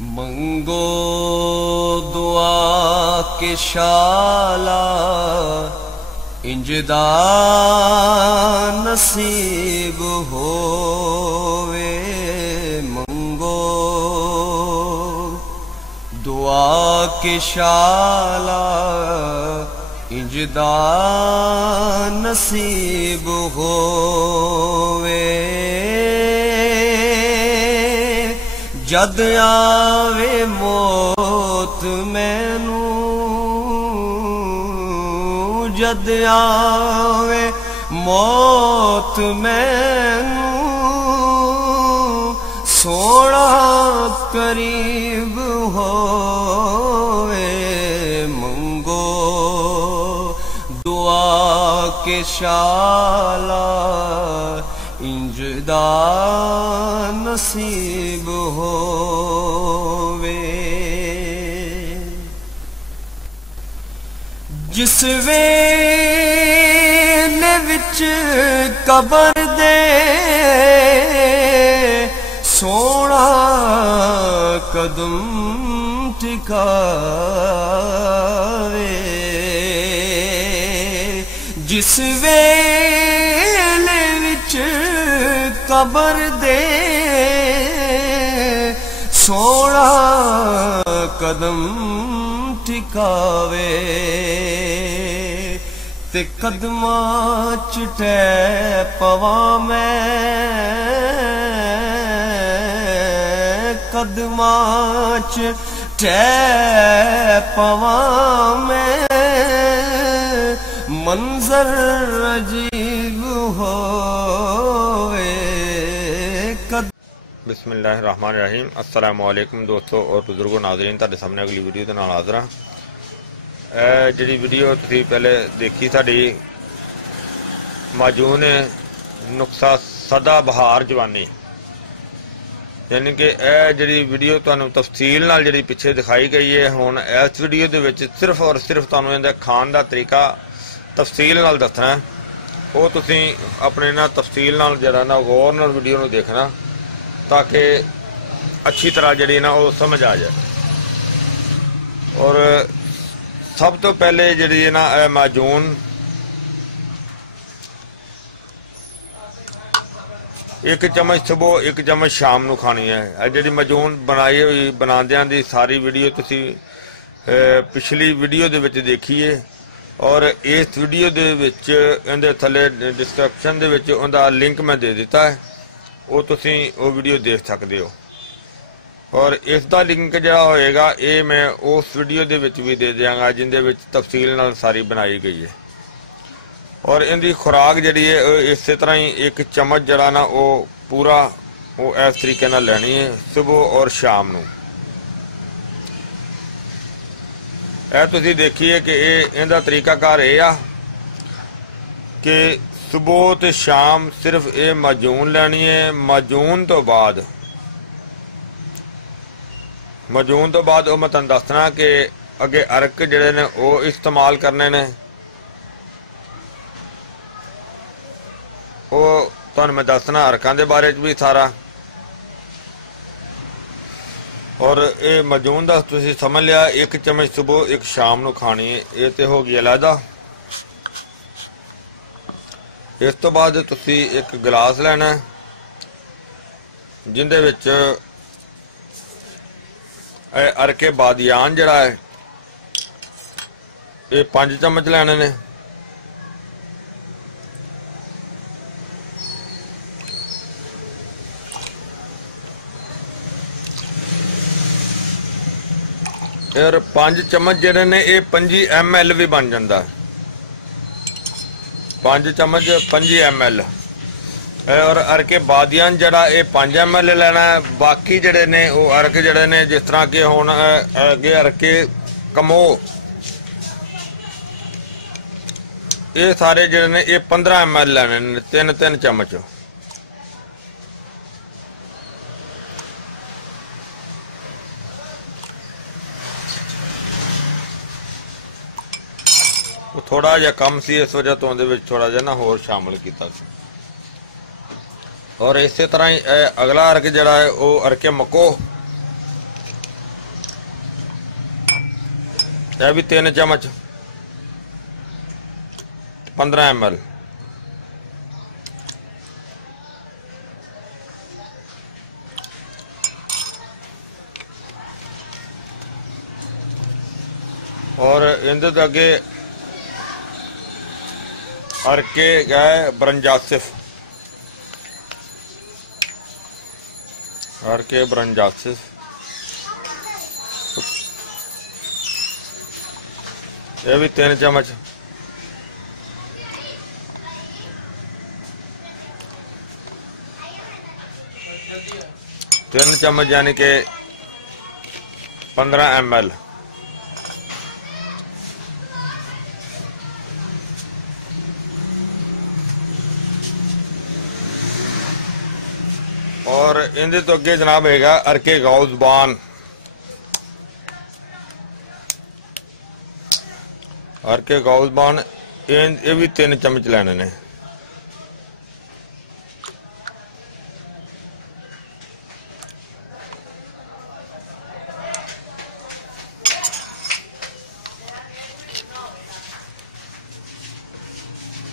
मंगो दुआ के शाला इंजदा नसीब होवे। मंगो दुआ के शाला इंजदा नसीब होवे। जद आवे मौत मैनू, जद आवे मौत मैनू, सोना करीब होवे। मंगो दुआ के शाला इंजदा नसीब होवे। जिस वेले विच कबर दे सोना कदम टिकावे। जिस वेले विच कबर दे सोना कदम टिकावे। ते कदमां च टै पवां मैं, कदमां च टै पवां मैं, मंजर अजीब होवे। बिस्मिल्लाहिर्रहमानिर्रहीम। अस्सलामु अलैकुम दोस्तों और बुजुर्गों नाज़रीन, तुहाडे सामने अगली वीडियो दे नाल हाज़र हां। जिहड़ी वीडियो तुसीं पहले देखी साडी मौजूद है नुक्सा सदा बहार जवानी, यानी कि जिहड़ी वीडियो तुहानूं तफसील नाल जिहड़ी पिछे दिखाई गई है, हुण इस वीडियो दे विच सिर्फ और सिर्फ तुहानूं इहदे खाण दा तरीका तफसील नाल दसना है। वो तुसीं अपने ना तफसील नाल जिहड़ा ना गौर नाल वीडियो नूं देखना ताकि अच्छी तरह जी ना वो समझ आ जाए। और सब तो पहले जी ना माजून एक चम्मच सुबह एक चम्मच शाम नूं खानी है। जी माजून बनाई हुई बनांदियां दी सारी वीडियो तुसी पिछली वीडियो दे विच देखी है, और इस वीडियो दे विच इहदे थल्ले डिस्क्रिप्शन दे विच उहदा लिंक मैं दे दिता है, वो तुसी वो वीडियो देख सकते हो। और इसका लिंक जड़ा होएगा ये मैं उस वीडियो दे विच भी दे देंगा जिंदे विच तफसील नाल सारी बनाई गई है। और इनकी खुराक जी है इस तरह ही एक चम्मच जड़ा ना वो पूरा वो इस तरीके नाल लैनी है सुबह और शाम नूं। यह तुसी देखिए कि इहदा तरीकाकार ये आ कि सुबह तो शाम सिर्फ ये माजून लैनी है। माजून तो बाद वो मैं तुहानूं दसना कि अगे अर्क जिहड़े ने वो इस्तेमाल करने ने, वो तुहानूं मैं दसना अर्कां दे बारे च भी सारा। और ये माजून दा तुसीं समझ लिया एक चम्मच सुबह एक शाम नूं खानी है, ये तो हो गई अलहदा। इस तो बाद तुसी एक गिलास लेना जिंदे विच अरके बादियान जड़ा है ये 5 चम्मच लेने ने। फिर 5 चम्मच जिहड़े ने ये 25 ml भी बन जाता है। 5 चम्मच 25 ml। और अरके बादियान जड़ा ये 5 ml लेना है। बाकी जड़े ने वो अर्क जड़े ने जिस तरह के हुण अगे अरके कमो ये सारे जड़े ने ये 15 ml लेने ने, 3-3 चम्मच। थोड़ा जहा कम सी इस वजह तो थोड़ा जहा ना होर शामिल किया। और इस तरह ही अगला अर्क जड़ा है वो अर्के मको यह भी 3 चम्मच 15 ml। और इनके तो अगे अरके गए ब्रंजासिफ, अरके ब्रंजासिफ ये भी 3 चम्मच। तीन चम्मच यानी कि 15 ml। और इनके तो अगे जनाब है अरके गौज़बान, अरके गौज़बान ये भी 3 चम्मच लेने ने।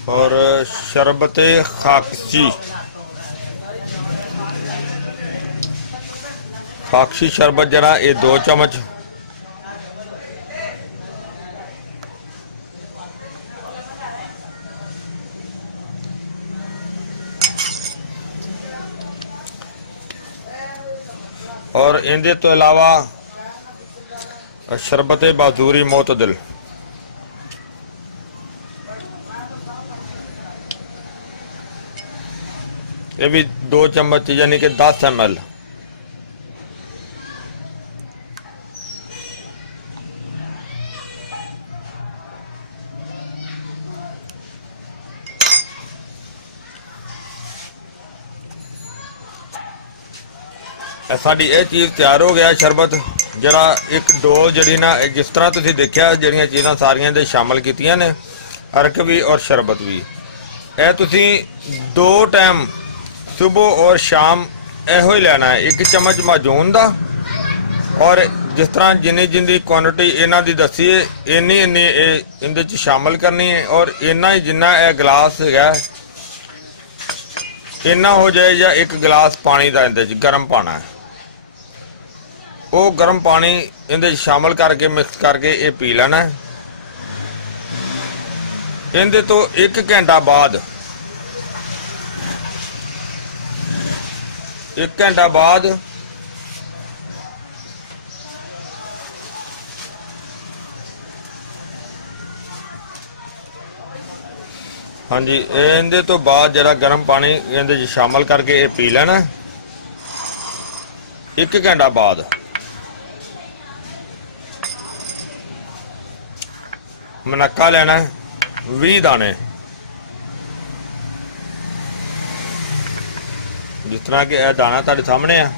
और शरबत खाकशी, खाकशी शरबत जरा ये 2 चम्मच। और इनके तो अलावा शरबत बाजूरी मोतदिल, ये भी 2 चम्मच यानी कि 10 ml। साड़ी ये चीज़ तैयार हो गया शरबत, जरा एक डो जड़ी ना जिस तरह तुसीं देखिया जड़ियां चीज़ां सारियां दे शामिल कीतियां ने, अर्क भी और शरबत भी। यह तुसीं 2 टाइम सुबह और शाम एहो ही लेना है। 1 चम्मच माजून दा, और जिस तरह जिन्नी जिन्नी क्वांटिटी इन्हां दी दसी है इन्नी इन्नी इहदे च शामिल करनी है। और इन्ना ही जिन्ना यह गिलास है इन्ना हो जाए, या 1 गिलास पानी का इहदे च गर्म पाना है, वो गर्म पानी इहदे शामिल करके मिक्स करके ये पी लेना है। इहदे तो 1 घंटा बाद, 1 घंटा बाद हाँ जी, इहदे तो बाद जरा गर्म पानी इहदे शामिल करके ये पी लेना। 1 घंटा बाद मनक्का लेना है 20 दाने, जिस तरह के दाना तुहाडे सामने है।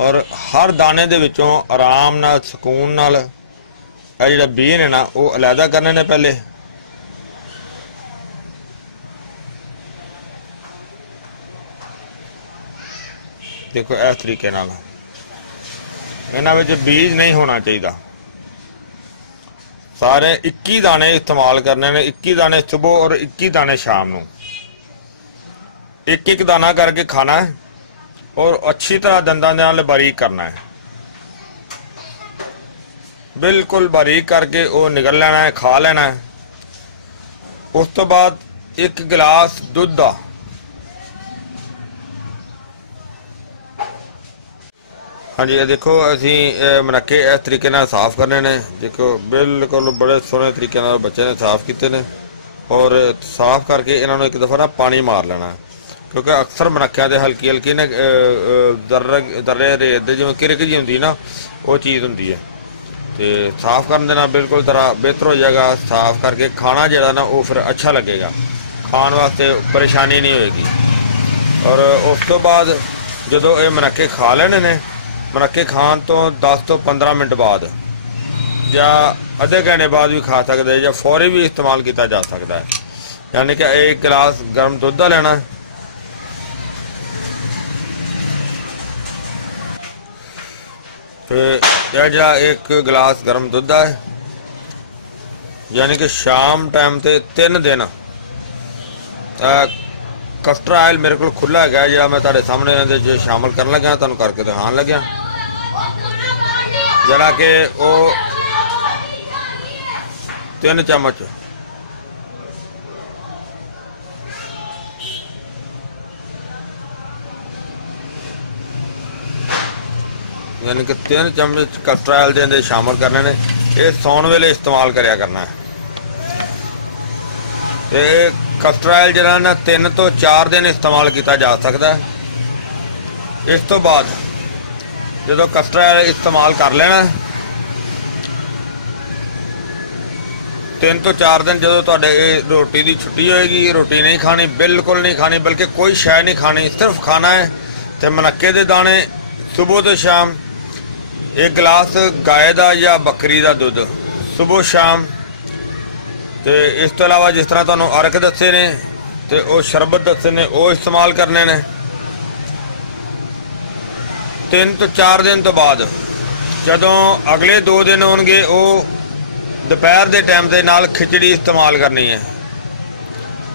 और हर दाने दे विचों आराम नाल सुकून नाल ਇਹ ਜਿਹੜਾ बीज ने ना वो अलहदा करने ने पहले। देखो इस तरीके नाल इन्हां विच बीज नहीं होना चाहिए। सारे 21 दाने इस्तेमाल करने ने, 21 दाने सुबह और 21 दाने शाम नूं। 1-1 दाना करके खाना है और अच्छी तरह दंदां नाल बारीक करना है, बिल्कुल बारीक करके वो निगल लेना है, खा लेना है। उस तो बाद 1 गिलास दुध का हाँ जी, देखो असी मनक्के इस तरीके नाल साफ करने ने। देखो बिल्कुल बड़े सोहने तरीके नाल बच्चे ने साफ किए ने। और साफ करके इन्होंने 1 दफ़ा ना पानी मार लेना है, क्योंकि अक्सर मनक्कियां दे हल्की हल्की ना दर्रे रेत दे जिवें किरक जी हुंदी ना, वो चीज़ हुंदी है। तो साफ कर देना बिल्कुल तरह बेहतर हो जाएगा। साफ करके खाना जो ना वो फिर अच्छा लगेगा, खाने वास्ते परेशानी नहीं होएगी। और उस तो बाद जो ये मनक्के खा लेने ने, मनक्के खान तो 10 तो 15 मिनट बाद या आधे घंटे बाद भी खा सकते हैं, या फौरी भी इस्तेमाल किया जा सकता है। यानी कि 1 गिलास गर्म दुध का लेना है, ਤੇ ਇਹ ਜਿਹੜਾ ਇੱਕ ਗਲਾਸ ਗਰਮ ਦੁੱਧ ਹੈ, ਯਾਨੀ ਕਿ ਸ਼ਾਮ ਟਾਈਮ ਤੇ 3 ਦਿਨ ਕਸਟਰ ਆਇਲ ਮੇਰੇ ਕੋਲ ਖੁੱਲਾ ਹੈਗਾ, ਜਿਹੜਾ ਮੈਂ ਤੁਹਾਡੇ ਸਾਹਮਣੇ ਇਹਦੇ 'ਚ ਸ਼ਾਮਲ ਕਰਨ ਲੱਗਿਆ, ਤੁਹਾਨੂੰ ਕਰਕੇ ਦਿਖਾਉਣ ਲੱਗਿਆ, ਜਿਹੜਾ ਕਿ ਉਹ 3 ਚਮਚ यानी कि 3 चम्मच कस्टर आयल ਦੇ ਅੰਦਰ ਸ਼ਾਮਲ ਕਰਨੇ ਨੇ। ਇਹ ਸੌਣ ਵੇਲੇ ਇਸਤੇਮਾਲ ਕਰਿਆ ਕਰਨਾ ਹੈ। ਤੇ ਕਸਟਰ ਆਇਲ ਜਿਹੜਾ ਨਾ 3 ਤੋਂ 4 ਦਿਨ ਇਸਤੇਮਾਲ ਕੀਤਾ ਜਾ ਸਕਦਾ ਹੈ। ਇਸ ਤੋਂ ਬਾਅਦ ਜਦੋਂ ਕਸਟਰ ਆਇਲ ਇਸਤੇਮਾਲ ਕਰ ਲੈਣਾ 3 ਤੋਂ 4 ਦਿਨ, ਜਦੋਂ ਤੁਹਾਡੇ ਰੋਟੀ ਦੀ ਛੁੱਟੀ ਹੋਏਗੀ, ਰੋਟੀ नहीं खानी, बिल्कुल नहीं खानी, बल्कि कोई शै नहीं खानी, सिर्फ खाना है तो मनक्के के दाने सुबह तो शाम, 1 गिलास गाय का या बकरी का दुध सुबह शाम। तो इस तो इलावा जिस तरह तुहानूं अर्क दस्से ने तो वो शरबत दस्से ने, वो इस्तेमाल करने ने। 3 ਤੋਂ 4 दिन तो बाद जदों अगले 2 दिन होणगे, वो दोपहर के टाइम के नाल खिचड़ी इस्तेमाल करनी है।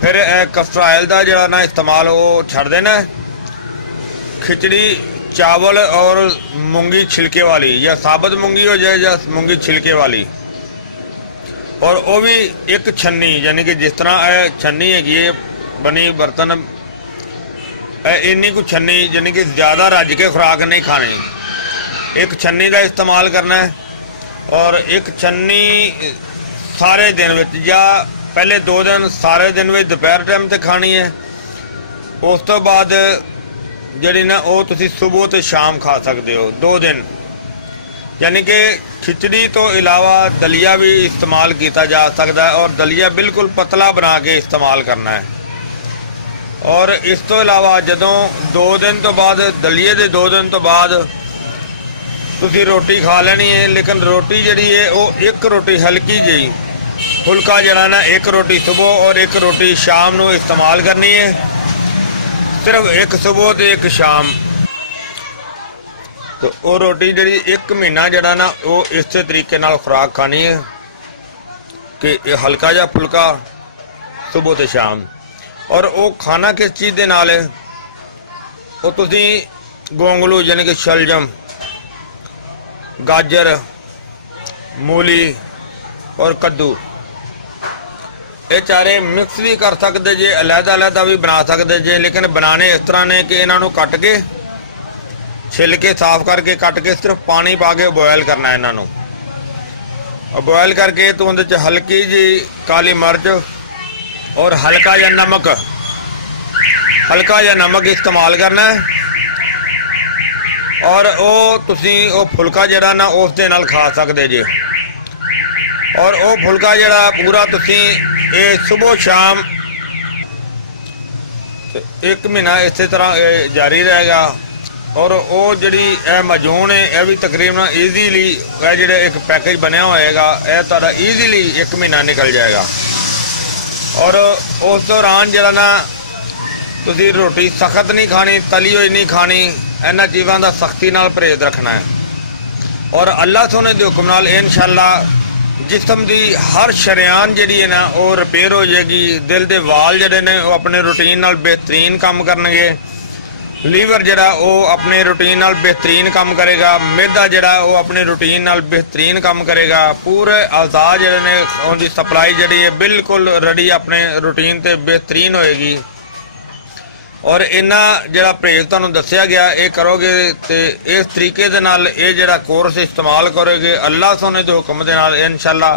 फिर कस्टर आयल का जिहड़ा ना इस्तेमाल वो छड्ड देना है। खिचड़ी चावल और मूंगी छिलके वाली, या साबुत मूंगी हो जाए या मूंगी छिलके वाली, और वो भी 1 छन्नी, यानी कि जिस तरह छन्नी हैगी है बनी बर्तन, इन्नी को छन्नी, यानी कि ज़्यादा रज के खुराक नहीं खानी, 1 छन्नी का इस्तेमाल करना है। और 1 छन्नी सारे दिन विच, या पहले 2 दिन सारे दिन में दोपहर टाइम ते खानी है। उस तो बाद ਜਿਹੜੀ ਨਾ ਉਹ ਤੁਸੀਂ सुबह ਤੇ शाम खा सकते हो 2 दिन। यानी कि खिचड़ी तो इलावा दलिया भी इस्तेमाल किया जा सकता है, और दलिया बिल्कुल पतला बना के इस्तेमाल करना है। और इस तो इलावा जदों 2 दिन तो बाद, दलिए के 2 दिन तो बाद तुसी रोटी खा लेनी है, लेकिन रोटी जिहड़ी है वो 1 रोटी हल्की जी फुलका जिहड़ा ना 1 रोटी सुबह और 1 रोटी शाम नूं इस्तेमाल करनी है। सिर्फ 1 सुबह तो 1 शाम। तो वो रोटी जी 1 महीना जरा ना वो इस तरीके नाल खुराक खानी है कि हल्का जा फुलका सुबह तो शाम। और वो खाना किस चीज़ के नाल है, वो तुसी गोंगलू यानी कि शलजम, गाजर, मूली और कद्दू, ये चारे मिक्स भी कर सकते जे, अलहदा अलहदा भी बना सकते जे, लेकिन बनाने इस तरह ने कि इन्हों कट के छिल के साफ करके कट के सिर्फ पानी पा के बॉयल करना है इन्हों। और बॉयल करके तो उन्हें हल्की जी काली मिर्च और हल्का या नमक इस्तेमाल करना है। और वो तुसी वो फुलका जरा ना उस दे नाल खा सकते जे। और वो फुलका जरा पूरा तुसी ये सुबह शाम 1 महीना इस तरह जारी रहेगा। और वो जी मजून है, यह भी तकरीबन ईजीली जो एक पैकेज बनया होएगा, यह तुहाडा ईजीली 1 महीना निकल जाएगा। और उस दौरान जरा ना तुसी रोटी सख्त नहीं खानी, तली हुई नहीं खानी, इन्हां चीज़ों का सख्ती नाल परहेज रखना है। और अल्लाह सोने के हुक्म नाल इंशाअल्लाह जिस्म की हर शरियान जी है ना वो रिपेयर हो जाएगी। दिल के वाल जड़े ने वो अपने रूटीन नाल बेहतरीन काम करनगे। लीवर जड़ा वो अपने रूटीन नाल बेहतरीन काम करेगा। मैदा जड़ा वो अपने रूटीन नाल बेहतरीन काम करेगा। पूरे अज़ा जड़े ने उनकी सप्लाई जड़ी है बिल्कुल रेडी अपने रूटीन ते बेहतरीन होएगी। और इन्ना जड़ा परहेज तुहानूं दस्सिया गया ये करोगे तो इस तरीके दे नाल ये जड़ा कोर्स इस्तेमाल करोगे अल्लाह सोने के हुक्म दे नाल इंशाअल्लाह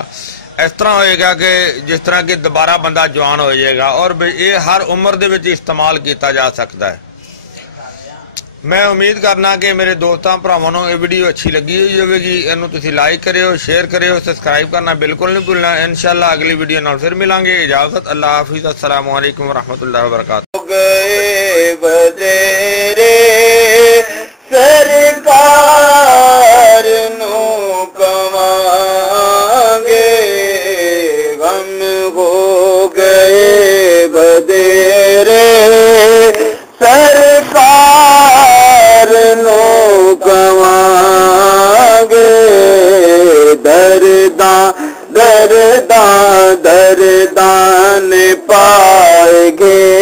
इस तरह होएगा कि जिस तरह कि दोबारा बंदा जवान हो जाएगा। और ये हर उम्र दे विच इस्तेमाल किया जा सकता है। मैं उम्मीद करना कि मेरे दोस्तों भरावां नूं ये वीडियो अच्छी लगी हुई होगी। इनू तुसीं लाइक करियो, शेयर करियो, सबसक्राइब करना बिल्कुल नहीं भूलना। इंशाअल्लाह अगली वीडियो नाल फिर मिलांगे। इजाजत, अल्लाह हाफिज़, अस्सलाम वालेकुम व रहमतुल्लाहि व बरकातुहू। गए बतेरे सरकार नू कमांगे, गम हो गए बतेरे सरकार नू कमांगे। दरदान दरदान पाएगे